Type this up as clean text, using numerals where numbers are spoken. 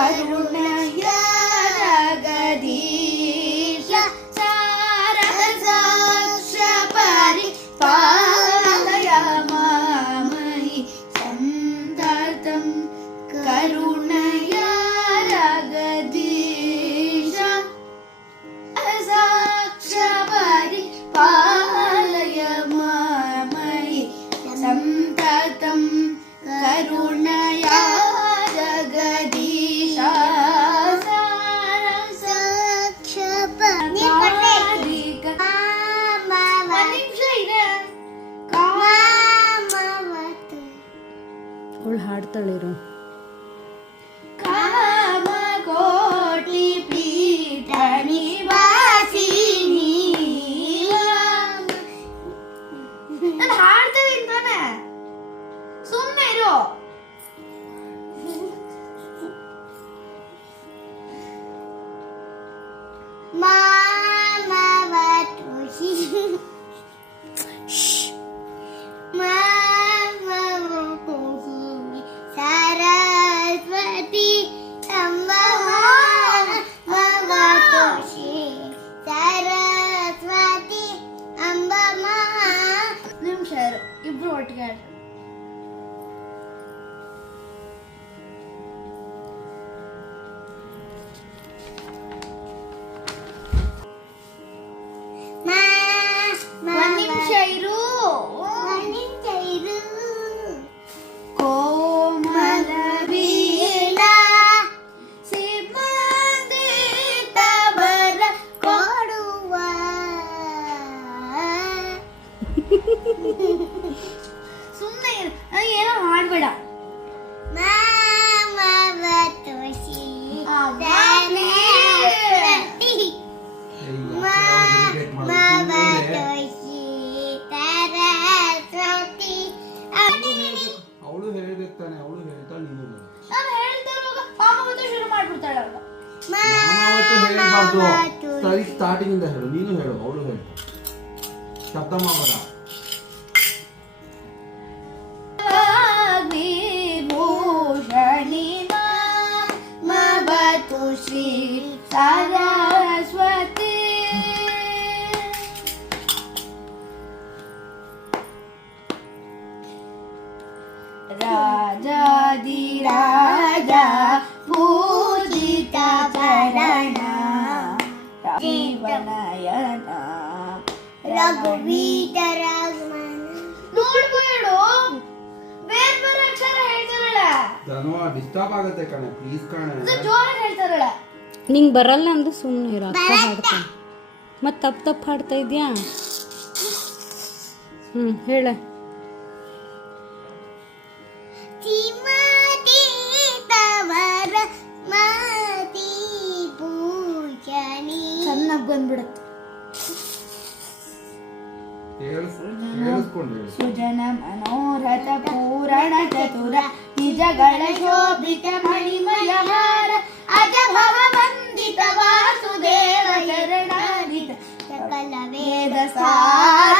ಕರುಣಯ ಜಗದೀಶ ಸಾರಸಾಕ್ಷ ಪರಿಪಾಲಯ ಮಾಮಯಿ ಸಂತತಂ ಕರುಣಯ ಜಗದೀಶ ಸಾಕ್ಷ ಪರಿಪಾಲಯ ಮಾಮಯಿ ಸಂತತಂ ಕರುಣಯ ಜಗದೀಶ ಸಾರಸಾಕ್ಷ ಪರಿಪಾಲಯ ಅವಳು ಹಾಡ್ತಾಳಿರು. ಕಾಮಕೋಟಿ ಪೀಠ ನಿವಾಸಿನಿ. ನಾನು ಹಾಡ್ತಾ ಇದ್ದಾನೆ, ಸುಮ್ಮನೆ ಇರು. ಸರಸ್ವತಿ ಸರಸ್ವತಿ ಅಂಬಮ್ಮ. ನಿಮಿಷ ಇಬ್ರು ಒಟ್ಟಿಗೆ ಆಡ್ತಾರೆ. ಒಂದ್ ನಿಮಿಷ ಇರು. ಕೋಮಲ ವೀಣ ಸಿಮಂದಿತ ಬರ ಕೊಡುವ ಸುಮ್ಮನೆ ಏನೋ ಮಾಡ್ಬೇಡ. ಅವಳು ಹೇಳಿರ್ತಾನೆ, ಅವಳು ಹೇಳ್ತಾಳೆ, ನೀನು ನಾನು ಹೇಳ್ತಾ ಇರುವಾಗ ಮಾಮ ಮತ್ತೆ ಶುರು ಮಾಡ್ಬಿಡ್ತಾಳೆ. ಅವತ್ತು ಹೇಳಬಾರ್ದು, ಸರಿ ಸ್ಟಾರ್ಟಿಂಗ್ ಇಂದ ಹೇಳು. ನೀನು ಹೇಳು, ಅವಳು ಹೇಳು. ಶಬ್ದ ಮಾಡಬೇಡ. ವಿಭೂಷಣಿ ಮವತು ಶ್ರೀ ಸರಸ್ವತಿ. ರಾಜಾದಿರಾಜ ಪೂಜಿತ ಚರಣ ಜೀವನಯನ ರಘುವೀರ ನೋಡ್ಬೇಡು, ಬೇರೆ ಬೇರೆ ಅಕ್ಷರ ಹೇಳ್ತಾರಲ್ಲ. ಧನುವ ಡಿಸ್ಟರ್ಬ್ ಆಗುತ್ತೆ ಕಣೆ, ಪ್ಲೀಸ್ ಕಣೆ. ಜೋರಾಗಿ ಹೇಳ್ತಾರಲ್ಲ. ನಿಂಗೆ ಬರಲ್ಲ ಅಂದ್ರೆ ಸುಮ್ಮನೆ ಇರು. ಅಕ್ಕ ಹಾಡ್ತಾನೆ ಮತ್ತೆ ತಪ್ಪು ಹಾಡ್ತಾ ಇದ್ಯಾ? ಹೇಳ. ಚೆನ್ನಾಗಿ ಬಂದ್ಬಿಡುತ್ತೆ. ಸುಜನ ಮನೋರಥ ಪೂರಣ ಚತುರ ನಿಜಗಳ ಶೋಭಿತ ಮಣಿಮಯ ಹಾರ ಅಜ ಭವ ವಂದಿತ ವಾಸುದೇವ ಚರಣಾದಿತ ಸಕಲ ವೇದ ಸಾರ